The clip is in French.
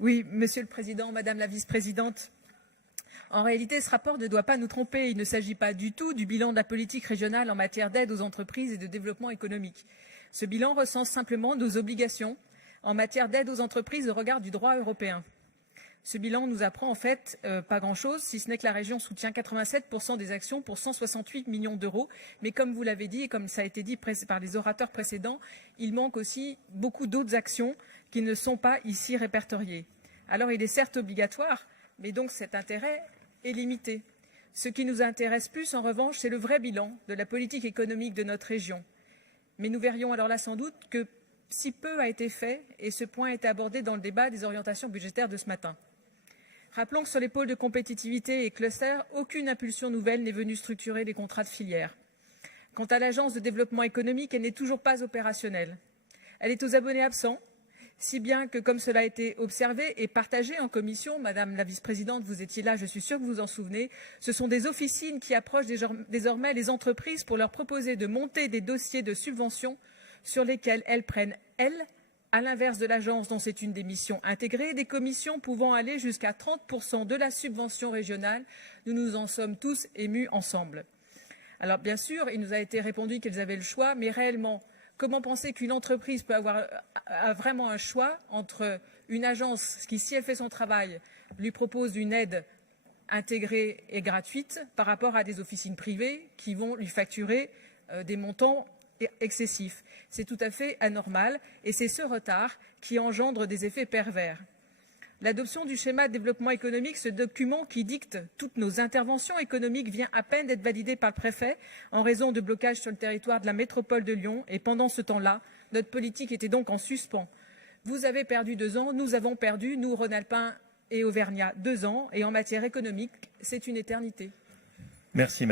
Oui, Monsieur le Président, Madame la Vice-présidente. En réalité, ce rapport ne doit pas nous tromper. Il ne s'agit pas du tout du bilan de la politique régionale en matière d'aide aux entreprises et de développement économique. Ce bilan recense simplement nos obligations en matière d'aide aux entreprises au regard du droit européen. Ce bilan nous apprend en fait pas grand-chose, si ce n'est que la région soutient 87% des actions pour 168 millions d'euros. Mais comme vous l'avez dit et comme ça a été dit par les orateurs précédents, il manque aussi beaucoup d'autres actions qui ne sont pas ici répertoriées. Alors il est certes obligatoire, mais donc cet intérêt est limité. Ce qui nous intéresse plus, en revanche, c'est le vrai bilan de la politique économique de notre région. Mais nous verrions alors là sans doute que si peu a été fait, et ce point a été abordé dans le débat des orientations budgétaires de ce matin. Rappelons que sur les pôles de compétitivité et clusters, aucune impulsion nouvelle n'est venue structurer les contrats de filière. Quant à l'agence de développement économique, elle n'est toujours pas opérationnelle. Elle est aux abonnés absents, si bien que, comme cela a été observé et partagé en commission, Madame la Vice-présidente, vous étiez là, je suis sûre que vous vous en souvenez, ce sont des officines qui approchent désormais les entreprises pour leur proposer de monter des dossiers de subvention sur lesquels elles prennent, elles, à l'inverse de l'agence dont c'est une des missions intégrées, des commissions pouvant aller jusqu'à 30% de la subvention régionale. Nous nous en sommes tous émus ensemble. Alors bien sûr, il nous a été répondu qu'elles avaient le choix, mais réellement, comment penser qu'une entreprise peut avoir vraiment un choix entre une agence qui, si elle fait son travail, lui propose une aide intégrée et gratuite par rapport à des officines privées qui vont lui facturer des montants excessif. C'est tout à fait anormal et c'est ce retard qui engendre des effets pervers. L'adoption du schéma de développement économique, ce document qui dicte toutes nos interventions économiques, vient à peine d'être validé par le préfet en raison de blocages sur le territoire de la métropole de Lyon et pendant ce temps-là, notre politique était donc en suspens. Vous avez perdu 2 ans, nous avons perdu, nous, Rhône-Alpin et Auvergnat, 2 ans et en matière économique, c'est une éternité. Merci.